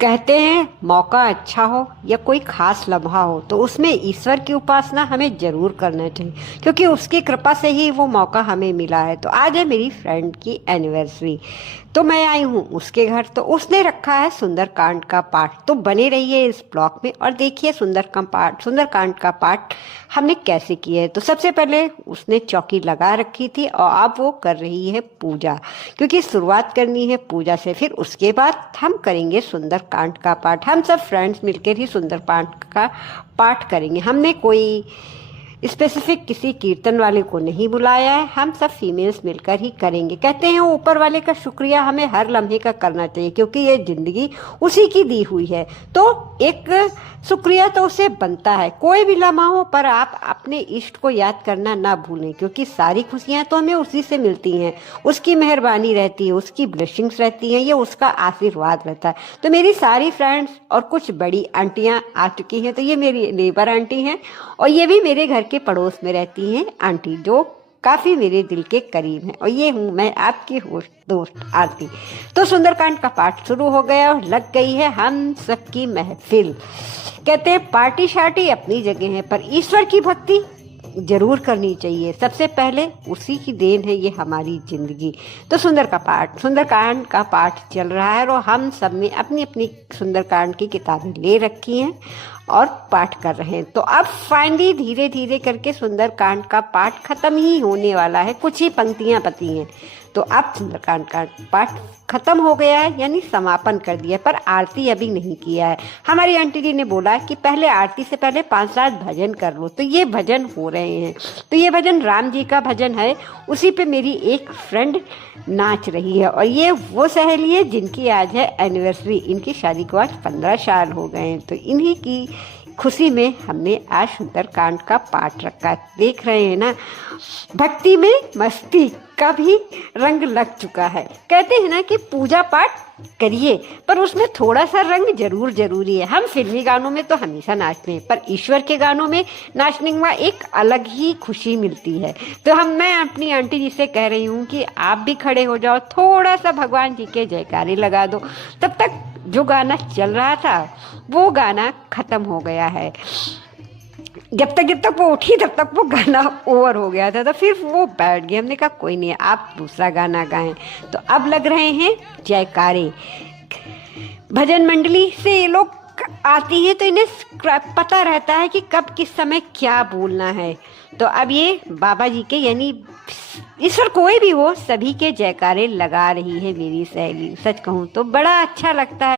कहते हैं मौका अच्छा हो या कोई खास लम्हा हो तो उसमें ईश्वर की उपासना हमें जरूर करना चाहिए, क्योंकि उसकी कृपा से ही वो मौका हमें मिला है। तो आज है मेरी फ्रेंड की एनिवर्सरी, तो मैं आई हूँ उसके घर। तो उसने रखा है सुंदरकांड का पाठ, तो बने रहिए इस ब्लॉग में और देखिए सुंदरकांड का पाठ हमने कैसे किया है। तो सबसे पहले उसने चौकी लगा रखी थी और अब वो कर रही है पूजा, क्योंकि शुरुआत करनी है पूजा से। फिर उसके बाद हम करेंगे सुंदरकांड का पाठ। हम सब फ्रेंड्स मिलकर ही सुंदरकांड का पाठ करेंगे। हमने कोई स्पेसिफिक किसी कीर्तन वाले को नहीं बुलाया है, हम सब फीमेल्स मिलकर ही करेंगे। कहते हैं ऊपर वाले का शुक्रिया हमें हर लम्हे का करना चाहिए, क्योंकि ये जिंदगी उसी की दी हुई है। तो एक शुक्रिया तो उसे बनता है, कोई भी लम्हा हो, पर आप अपने इष्ट को याद करना ना भूलें, क्योंकि सारी खुशियां तो हमें उसी से मिलती हैं। उसकी मेहरबानी रहती है, उसकी ब्लेसिंग्स रहती हैं, ये उसका आशीर्वाद रहता है। तो मेरी सारी फ्रेंड्स और कुछ बड़ी आंटियां आ चुकी हैं। तो ये मेरी नेबर आंटी हैं और ये भी मेरे घर के पड़ोस में रहती हैं आंटी, जो काफी मेरे दिल के करीब हैं। और ये हूँ मैं आपकी होस्ट दोस्त आरती। तो सुंदरकांड का पाठ शुरू हो गया और लग गई है हम सबकी महफिल। कहते हैं पार्टी शार्टी अपनी जगह है, पर ईश्वर की भक्ति जरूर करनी चाहिए। सबसे पहले उसी की देन है ये हमारी जिंदगी। तो सुंदरकांड का पाठ चल रहा है और हम सब ने अपनी अपनी सुंदरकांड की किताबें ले रखी हैं और पाठ कर रहे हैं। तो अब फाइनली धीरे धीरे करके सुंदरकांड का पाठ खत्म ही होने वाला है, कुछ ही पंक्तियां बची हैं। तो अब सुंदरकांड का पाठ खत्म हो गया है, यानी समापन कर दिया, पर आरती अभी नहीं किया है। हमारी आंटी जी ने बोला कि पहले आरती से पहले 5-7 भजन कर लो। तो ये भजन हो रहे हैं। तो ये भजन राम जी का भजन है, उसी पे मेरी एक फ्रेंड नाच रही है। और ये वो सहेली है जिनकी आज है एनिवर्सरी। इनकी शादी को आज 15 साल हो गए हैं। तो इन्हीं की खुशी में हमने आज सुंदरकांड का पाठ रखा। देख रहे हैं ना, भक्ति में मस्ती का भी रंग लग चुका है। कहते हैं ना कि पूजा पाठ करिए, पर उसमें थोड़ा सा रंग जरूर जरूरी है। हम फिल्मी गानों में तो हमेशा नाचते हैं, पर ईश्वर के गानों में नाचने में एक अलग ही खुशी मिलती है। तो मैं अपनी आंटी जी से कह रही हूँ कि आप भी खड़े हो जाओ, थोड़ा सा भगवान जी के जयकारे लगा दो। तब तक जो गाना चल रहा था वो गाना खत्म हो गया है। जब तक वो उठी तब तक वो गाना ओवर हो गया था, तो फिर वो बैठ गया। हमने कहा कोई नहीं, आप दूसरा गाना गाएं। तो अब लग रहे हैं जयकारे। भजन मंडली से ये लोग आती हैं तो इन्हें पता रहता है कि कब किस समय क्या बोलना है। तो अब ये बाबा जी के, यानी ईश्वर कोई भी हो, सभी के जयकारे लगा रही है मेरी सहेली। सच कहूँ तो बड़ा अच्छा लगता है।